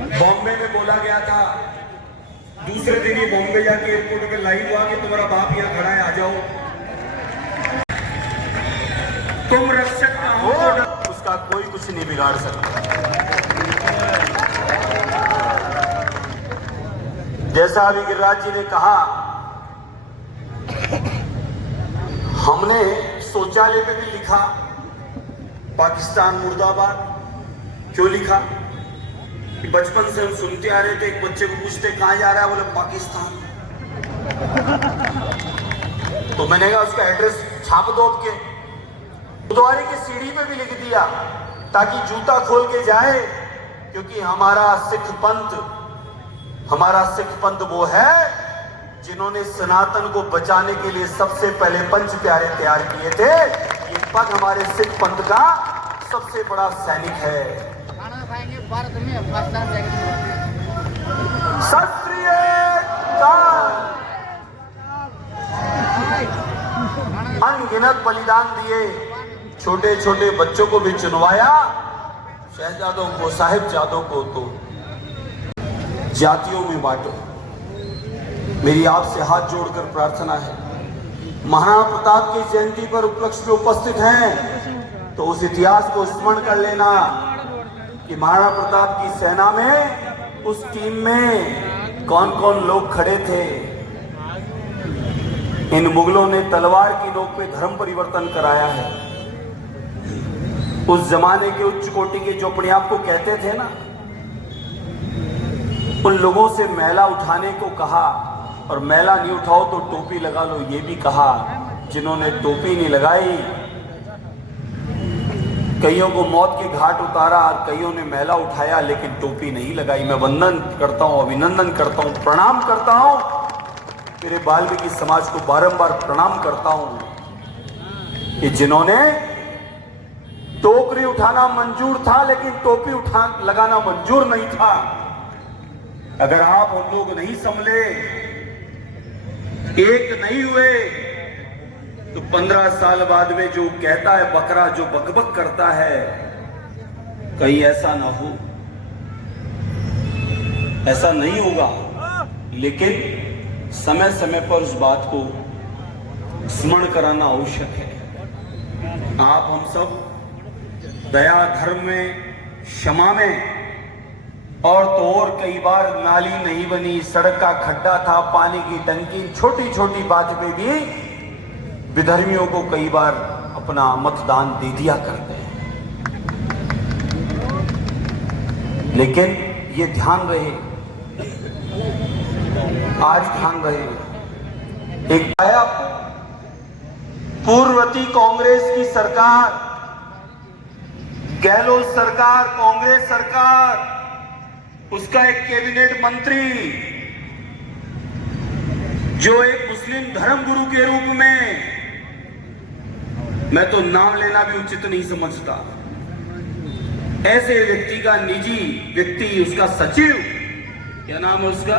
बॉम्बे में बोला गया था, दूसरे दिन ही बॉम्बे जाके एयरपोर्ट पे लाइव हुआ कि तुम्हारा बाप यहाँ खड़ा है, आ जाओ। तुम रक्षक ना हो, उसका कोई कुछ नहीं बिगाड़ सकता। जैसा अभी गिरिराज जी ने कहा, हमने शौचालय पे भी लिखा पाकिस्तान मुर्दाबाद। क्यों लिखा? कि बचपन से हम सुनते आ रहे थे, एक बच्चे को पूछते कहां जा रहा है, बोले पाकिस्तान। तो मैंने कहा उसका एड्रेस छाप दो के गुरुद्वारे की सीढ़ी पे भी लिख दिया ताकि जूता खोल के जाए, क्योंकि हमारा सिख पंथ वो है जिन्होंने सनातन को बचाने के लिए सबसे पहले पंच प्यारे तैयार किए थे। ये पग हमारे सिख पंथ का सबसे बड़ा सैनिक है। खाना खाएंगे भारत में, अफगानिस्तान जाएंगे। सत श्री अकाल। अनगिनत बलिदान दिए, छोटे छोटे बच्चों को भी चुनवाया, शहजादों को, साहिबजादों को तो जातियों में बांटो। मेरी आपसे हाथ जोड़कर प्रार्थना है, महाराणा प्रताप की जयंती पर उपलक्ष्य में उपस्थित हैं तो उस इतिहास को स्मरण कर लेना कि महाराणा प्रताप की सेना में, उस टीम में कौन कौन लोग खड़े थे। इन मुगलों ने तलवार की नोक पे धर्म परिवर्तन कराया है। उस जमाने के उच्च कोटि के जो अपने आप को कहते थे ना, उन लोगों से मैला उठाने को कहा, और मैला नहीं उठाओ तो टोपी लगा लो, ये भी कहा। जिन्होंने टोपी नहीं लगाई, कईयों को मौत के घाट उतारा, कईयों ने मैला उठाया लेकिन टोपी नहीं लगाई। मैं वंदन करता हूं, अभिनंदन करता हूं, प्रणाम करता हूं, मेरे वाल्मीकि समाज को बारंबार प्रणाम करता हूं कि जिन्होंने टोकरी उठाना मंजूर था लेकिन टोपी लगाना मंजूर नहीं था। अगर आप हम लोग नहीं संभले, एक नहीं हुए, तो 15 साल बाद में जो कहता है बकरा, जो बकबक करता है, कहीं ऐसा ना हो। ऐसा नहीं होगा, लेकिन समय समय पर उस बात को स्मरण कराना आवश्यक है। आप हम सब दया, धर्म में, क्षमा में, और तो और कई बार नाली नहीं बनी, सड़क का खड्डा था, पानी की टंकी, छोटी छोटी बात पे भी विधर्मियों को कई बार अपना मतदान दे दिया करते हैं। लेकिन ये ध्यान रहे, आज ध्यान रहे, एक आया पूर्ववर्ती कांग्रेस की सरकार, गहलोत सरकार, कांग्रेस सरकार, उसका एक कैबिनेट मंत्री जो एक मुस्लिम धर्मगुरु के रूप में, मैं तो नाम लेना भी उचित नहीं समझता, ऐसे व्यक्ति का, निजी व्यक्ति, उसका सचिव, क्या नाम है उसका,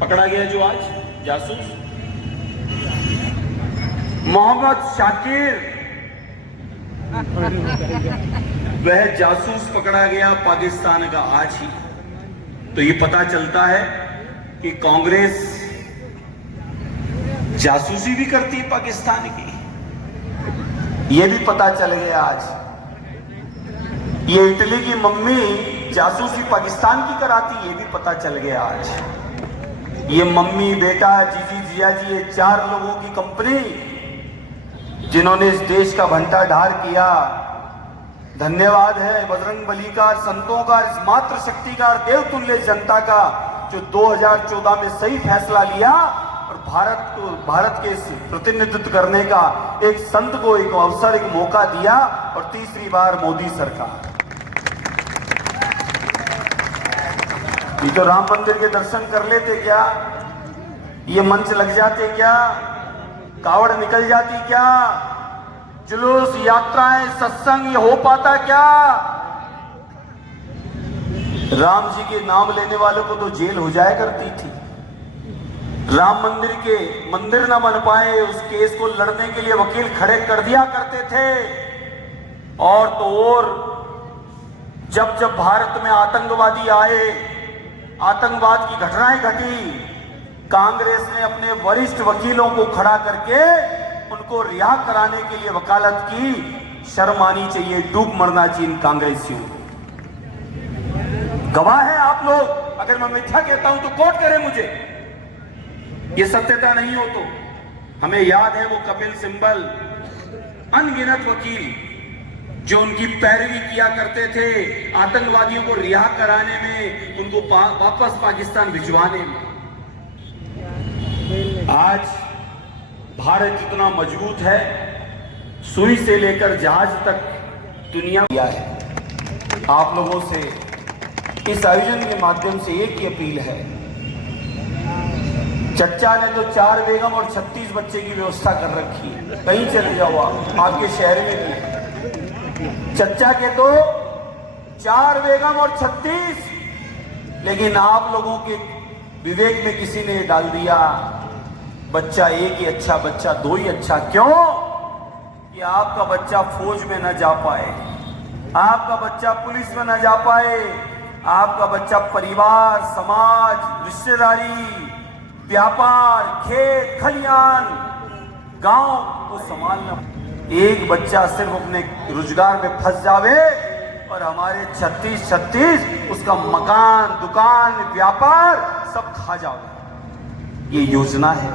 पकड़ा गया जो आज जासूस, मोहम्मद शाकिर, वह जासूस पकड़ा गया पाकिस्तान का आज ही। तो ये पता चलता है कि कांग्रेस जासूसी भी करती है पाकिस्तान की, ये भी पता चल गया आज। ये इटली की मम्मी जासूसी पाकिस्तान की कराती, ये भी पता चल गया आज। ये मम्मी, बेटा, जीजी, जिया जी, ये 4 लोगों की कंपनी जिन्होंने इस देश का भंटा ढार किया। धन्यवाद है बजरंग बली का, संतों का, इस मातृ शक्ति का, देवतुल्य जनता का, जो 2014 में सही फैसला लिया और भारत के प्रतिनिधित्व करने का एक संत को एक अवसर, एक मौका दिया। और तीसरी बार मोदी सरकार। ये तो राम मंदिर के दर्शन कर लेते क्या? ये मंच लग जाते क्या? कावड़ निकल जाती क्या? जुलूस, यात्राएं, सत्संग, ये हो पाता क्या? राम जी के नाम लेने वालों को तो जेल हो जाया करती थी। राम मंदिर न बन पाए, उस केस को लड़ने के लिए वकील खड़े कर दिया करते थे। और तो और जब जब भारत में आतंकवादी आए, आतंकवाद की घटनाएं घटी, कांग्रेस ने अपने वरिष्ठ वकीलों को खड़ा करके उनको रिहा कराने के लिए वकालत की। शर्म आनी चाहिए, डूब मरना चाहिए इन कांग्रेसियों को। गवाह है आप लोग, अगर मैं मिथ्या कहता हूं तो कोर्ट करे मुझे, ये सत्यता नहीं हो तो। हमें याद है वो कपिल सिब्बल, अनगिनत वकील जो उनकी पैरवी किया करते थे आतंकवादियों को रिहा कराने में, उनको वापस पाकिस्तान भिजवाने में। आज भारत जितना मजबूत है, सुई से लेकर जहाज तक दुनिया किया है। आप लोगों से इस आयोजन के माध्यम से एक ही अपील है, चच्चा ने तो 4 बेगम और 36 बच्चे की व्यवस्था कर रखी है। कहीं चले जाओ आप, आपके शहर में भी चच्चा के तो 4 बेगम और 36, लेकिन आप लोगों के विवेक में किसी ने डाल दिया बच्चा एक ही अच्छा, बच्चा 2 ही अच्छा। क्यों? कि आपका बच्चा फौज में न जा पाए, आपका बच्चा पुलिस में न जा पाए, आपका बच्चा परिवार, समाज, रिश्तेदारी, व्यापार, खेत खलियान, गांव को संभालना। एक बच्चा सिर्फ अपने रोजगार में फंस जावे और हमारे 36 उसका मकान, दुकान, व्यापार सब खा जावे। ये योजना है।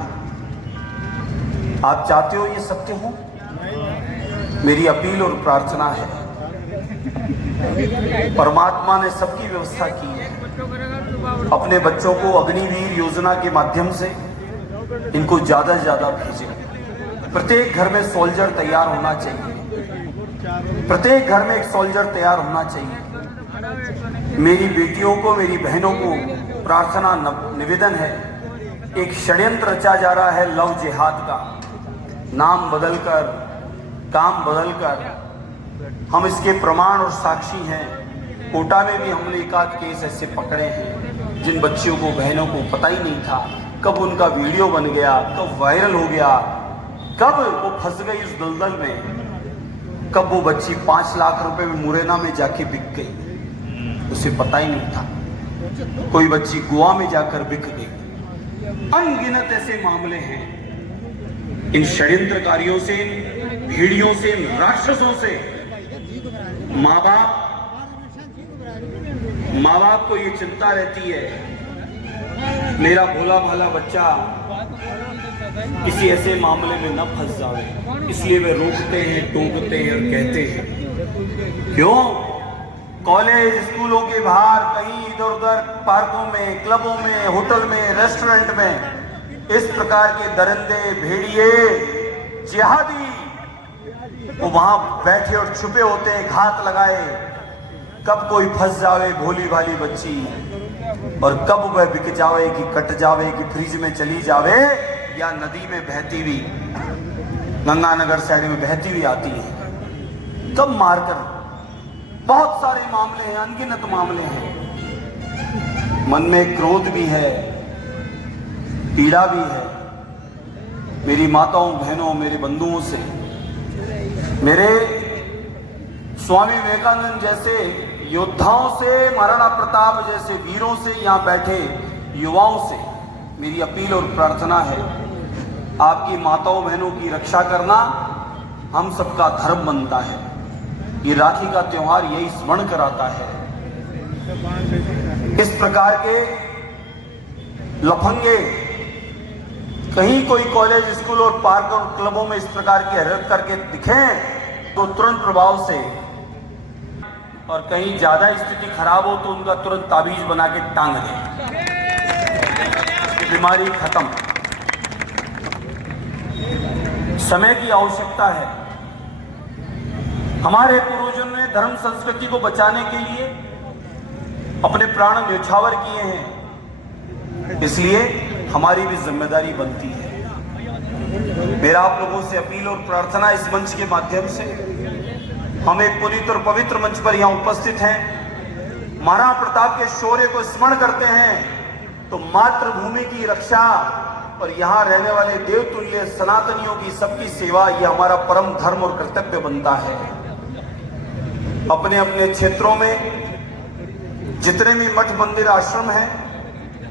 आप चाहते हो ये सत्य हो? मेरी अपील और प्रार्थना है, परमात्मा ने सबकी व्यवस्था की है। अपने बच्चों को अग्निवीर योजना के माध्यम से इनको ज्यादा से ज्यादा भेजें। प्रत्येक घर में सोल्जर तैयार होना चाहिए, प्रत्येक घर में एक सोल्जर तैयार होना चाहिए। मेरी बेटियों को, मेरी बहनों को प्रार्थना निवेदन है, एक षड्यंत्र रचा जा रहा है लव जिहाद का, नाम बदलकर, काम बदलकर। हम इसके प्रमाण और साक्षी हैं। कोटा में भी हमने एक आध केस ऐसे पकड़े हैं जिन बच्चियों को, बहनों को पता ही नहीं था कब उनका वीडियो बन गया, कब वायरल हो गया, कब वो फंस गई उस दलदल में, कब वो बच्ची 5 लाख रुपए में मुरैना में जाके बिक गई, उसे पता ही नहीं था। कोई बच्ची गोवा में जाकर बिक गई। अनगिनत ऐसे मामले हैं। इन षड्यंत्रकारियों से, इन भेड़ियों से, इन राक्षसों से माँ बाप को ये चिंता रहती है मेरा भोला भाला बच्चा किसी ऐसे मामले में न फंस जावे, इसलिए वे रोकते हैं, टोकते हैं और कहते हैं। क्यों? कॉलेज, स्कूलों के बाहर, कहीं इधर उधर, पार्कों में, क्लबों में, होटल में, रेस्टोरेंट में इस प्रकार के दरिंदे, भेड़िए, जिहादी वो वहां बैठे और छुपे होते हैं, घात लगाए। कब कोई फंस जावे भोली भाली बच्ची, और कब वह बिक जावे कि कट जावे कि फ्रिज में चली जावे, या नदी में बहती हुई, गंगानगर साइड में बहती हुई आती है, कब मारकर। बहुत सारे मामले हैं, अनगिनत मामले हैं। मन में क्रोध भी है, पीड़ा भी है। मेरी माताओं, बहनों, मेरे बंधुओं से, मेरे स्वामी विवेकानंद जैसे योद्धाओं से, महाराणा प्रताप जैसे वीरों से, यहाँ बैठे युवाओं से मेरी अपील और प्रार्थना है, आपकी माताओं बहनों की रक्षा करना हम सबका धर्म बनता है। ये राखी का त्योहार यही स्मरण कराता है। इस प्रकार के लफंगे कहीं कोई कॉलेज, स्कूल और पार्क और क्लबों में इस प्रकार की हरकत करके दिखें तो तुरंत प्रभाव से, और कहीं ज्यादा स्थिति खराब हो तो उनका तुरंत ताबीज बना के टांग दें, बीमारी खत्म। समय की आवश्यकता है। हमारे पूर्वजों ने धर्म संस्कृति को बचाने के लिए अपने प्राण न्यौछावर किए हैं, इसलिए हमारी भी जिम्मेदारी बनती है। मेरा आप लोगों से अपील और प्रार्थना इस मंच के माध्यम से, हम एक पुनीत और पवित्र मंच पर यहाँ उपस्थित हैं, महाराणा प्रताप के शौर्य को स्मरण करते हैं, तो मातृभूमि की रक्षा और यहाँ रहने वाले देवतुल्य सनातनियों की सबकी सेवा, ये हमारा परम धर्म और कर्तव्य बनता है। अपने अपने क्षेत्रों में जितने भी मठ मंदिर आश्रम हैं,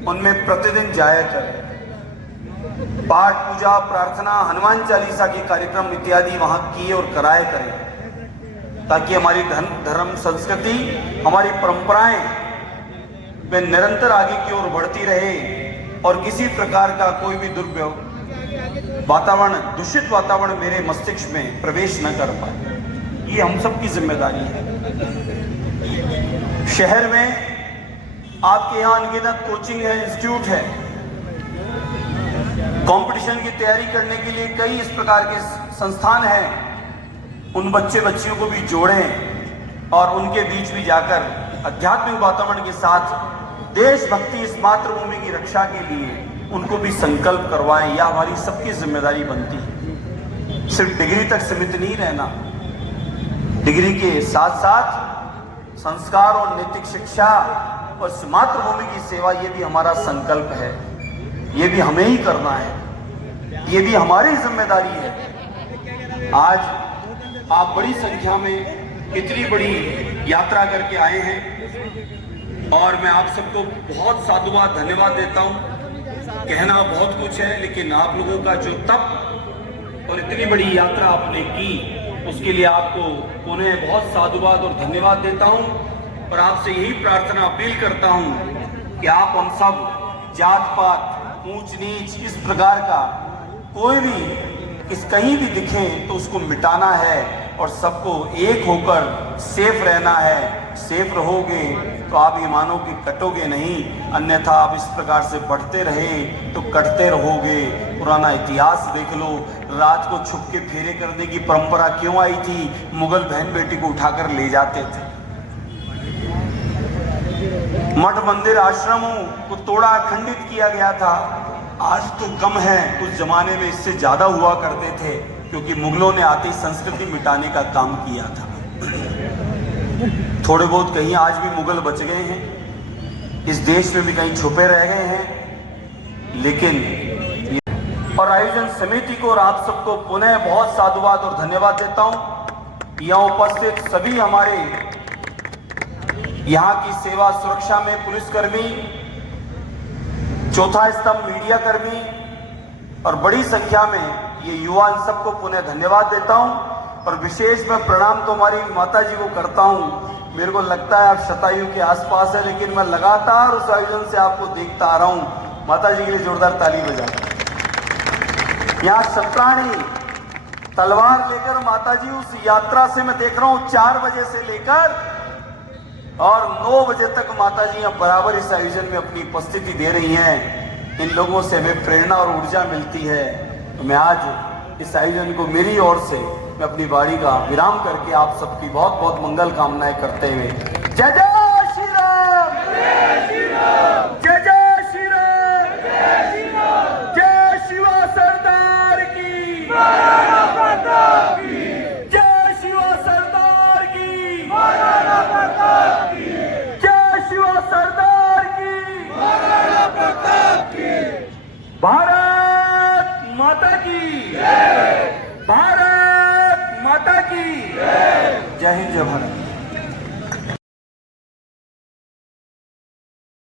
उनमें प्रतिदिन जाया करें। पाठ पूजा प्रार्थना हनुमान चालीसा के कार्यक्रम इत्यादि वहां किए और कराए करें, ताकि हमारी धर्म संस्कृति हमारी परंपराएं वे निरंतर आगे की ओर बढ़ती रहे और किसी प्रकार का कोई भी दूषित वातावरण मेरे मस्तिष्क में प्रवेश न कर पाए। ये हम सबकी जिम्मेदारी है। शहर में आपके यहाँ अनगिनत कोचिंग है, इंस्टीट्यूट है। कंपटीशन की तैयारी करने के लिए कई इस प्रकार के संस्थान हैं। उन बच्चे बच्चियों को भी जोड़ें और उनके बीच भी जाकर आध्यात्मिक वातावरण के साथ देशभक्ति, इस मातृभूमि की रक्षा के लिए उनको भी संकल्प करवाएं। यह हमारी सबकी जिम्मेदारी बनती है। सिर्फ डिग्री तक सीमित नहीं रहना, डिग्री के साथ साथ संस्कार और नैतिक शिक्षा और मातृभूमि की सेवा, ये भी हमारा संकल्प है। ये भी हमें ही करना है, ये भी हमारी जिम्मेदारी है। आज आप बड़ी संख्या में इतनी बड़ी यात्रा करके आए हैं और मैं आप सबको बहुत साधुवाद धन्यवाद देता हूं। कहना बहुत कुछ है, लेकिन आप लोगों का जो तप और इतनी बड़ी यात्रा आपने की, उसके लिए आपको पुनः बहुत साधुवाद और धन्यवाद देता हूं। और आपसे यही प्रार्थना अपील करता हूं कि आप हम सब जात पात, ऊंच नीच, इस प्रकार का कोई भी कहीं भी दिखे तो उसको मिटाना है और सबको एक होकर सेफ रहना है। सेफ रहोगे तो आप ये मानो कि कटोगे नहीं, अन्यथा आप इस प्रकार से बढ़ते रहे तो कटते रहोगे। पुराना इतिहास देख लो, रात को छुप के फेरे करने की परंपरा क्यों आई थी? मुगल बहन बेटी को उठाकर ले जाते थे। मठ मंदिर आश्रमों को तोड़ा, खंडित किया गया था। आज तो कम है, उस जमाने में इससे ज्यादा हुआ करते थे, क्योंकि मुगलों ने आते ही संस्कृति मिटाने का काम किया था। थोड़े बहुत कहीं आज भी मुगल बच गए हैं, इस देश में भी कहीं छुपे रह गए हैं, लेकिन और आयोजन समिति को और आप सबको पुनः बहुत साधुवाद और धन्यवाद देता हूं। यहाँ उपस्थित सभी हमारे यहाँ की सेवा सुरक्षा में पुलिसकर्मी, चौथा स्तंभ मीडिया कर्मी और बड़ी संख्या में ये युवा, इन सबको पुनः धन्यवाद देता हूं। और विशेष मैं प्रणाम तो हमारी माता जी को करता हूं। मेरे को लगता है आप शतायु के आसपास है, लेकिन मैं लगातार उस आयोजन से आपको देखता आ रहा हूं। माता जी के लिए जोरदार ताली बजा। यहाँ सत्राणी तलवार लेकर माता जी उस यात्रा से मैं देख रहा हूं 4 बजे से लेकर और 9 बजे तक माता जी यहाँ बराबर इस आयोजन में अपनी उपस्थिति दे रही हैं। इन लोगों से हमें प्रेरणा और ऊर्जा मिलती है। तो मैं आज इस आयोजन को मेरी ओर से मैं अपनी वाणी का विराम करके आप सबकी बहुत बहुत मंगल कामनाएं करते हुए जय जय श्री राम, जय श्री राम, जय जय श्री राम, जय श्री राम, जय शिवा सरदार की, महाराणा प्रताप की, जय शिवा सरदार की, महाराणा प्रताप की, जय शिवा सरदार की, महाराणा प्रताप की। भारत माता की जय, भारत माता की जय। जय हिंद, जय भारत।